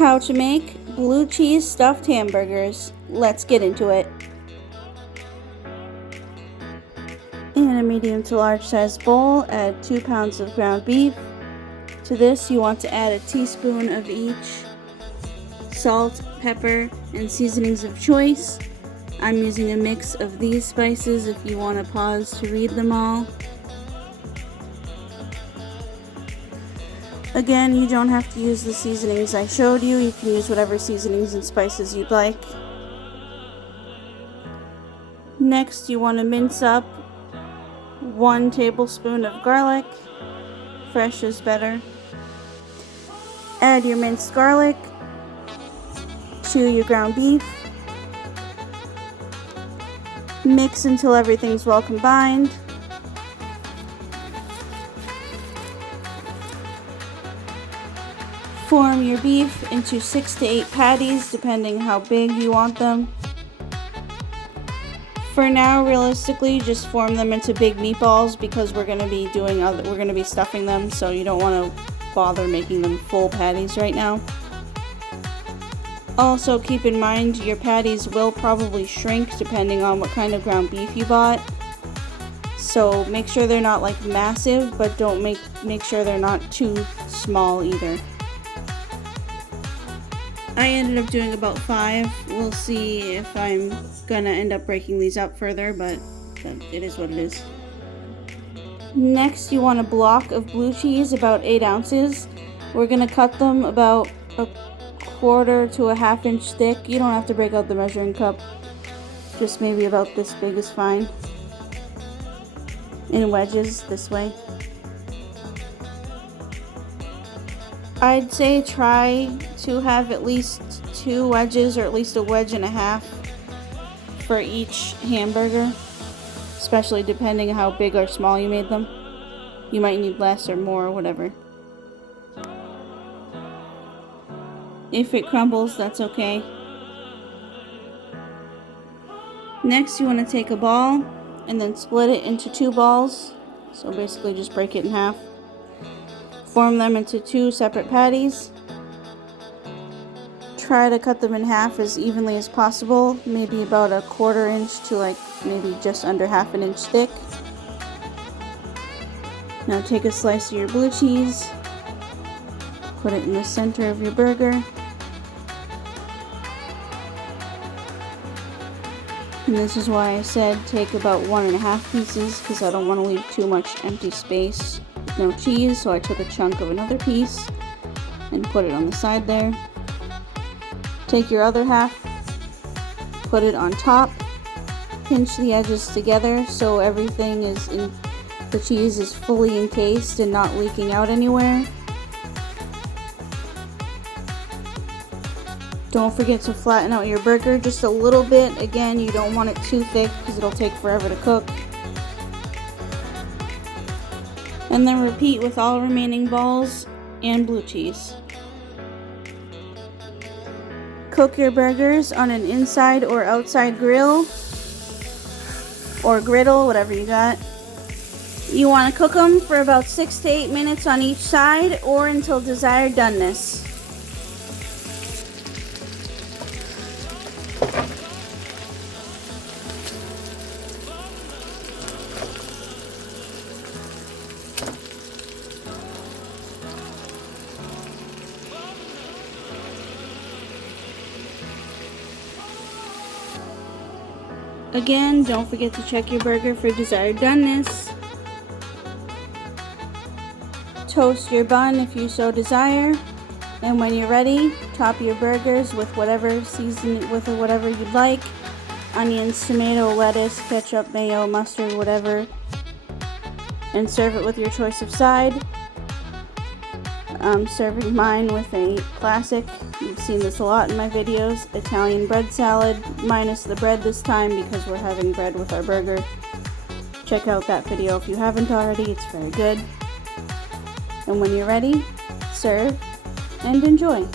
How to make blue cheese stuffed hamburgers. Let's get into it. In a medium to large size bowl, add 2 pounds of ground beef. To this, you want to add a teaspoon of each salt, pepper, and seasonings of choice. I'm using a mix of these spices if you want to pause to read them all. Again, you don't have to use the seasonings I showed you. You can use whatever seasonings and spices you'd like. Next, you want to mince up 1 tablespoon of garlic. Fresh is better. Add your minced garlic to your ground beef. Mix until everything's well combined. Form your beef into 6 to 8 patties, depending how big you want them. For now, realistically, just form them into big meatballs because we're going to be stuffing them, so you don't want to bother making them full patties right now. Also, keep in mind your patties will probably shrink depending on what kind of ground beef you bought. So make sure they're not like massive, but don't make sure they're not too small either. I ended up doing about 5. We'll see if I'm gonna end up breaking these up further, but it is what it is. Next, you want a block of blue cheese, about 8 ounces. We're gonna cut them about 1/4 to a 1/2 inch thick. You don't have to break out the measuring cup. Just maybe about this big is fine. In wedges, this way. I'd say try to have at least 2 wedges, or at least a wedge and a half for each hamburger, especially depending how big or small you made them. You might need less or more, or whatever. If it crumbles, that's okay. Next, you want to take a ball and then split it into 2 balls. So basically just break it in half. Form them into 2 separate patties. Try to cut them in half as evenly as possible, maybe about a 1/4 inch to maybe just under 1/2 inch thick. Now take a slice of your blue cheese, put it in the center of your burger. And this is why I said take about 1.5 pieces, because I don't want to leave too much empty space with no cheese, so I took a chunk of another piece and put it on the side there. Take your other half, put it on top, pinch the edges together so everything the cheese is fully encased and not leaking out anywhere. Don't forget to flatten out your burger just a little bit. Again, you don't want it too thick because it'll take forever to cook. And then repeat with all remaining balls and blue cheese. Cook your burgers on an inside or outside grill or griddle, whatever you got. You want to cook them for about 6 to 8 minutes on each side or until desired doneness. Again, don't forget to check your burger for desired doneness. Toast your bun if you so desire. And when you're ready, top your burgers with whatever you'd like. Onions, tomato, lettuce, ketchup, mayo, mustard, whatever. And serve it with your choice of side. I'm serving mine with a classic, you've seen this a lot in my videos, Italian bread salad, minus the bread this time because we're having bread with our burger. Check out that video if you haven't already, it's very good. And when you're ready, serve and enjoy.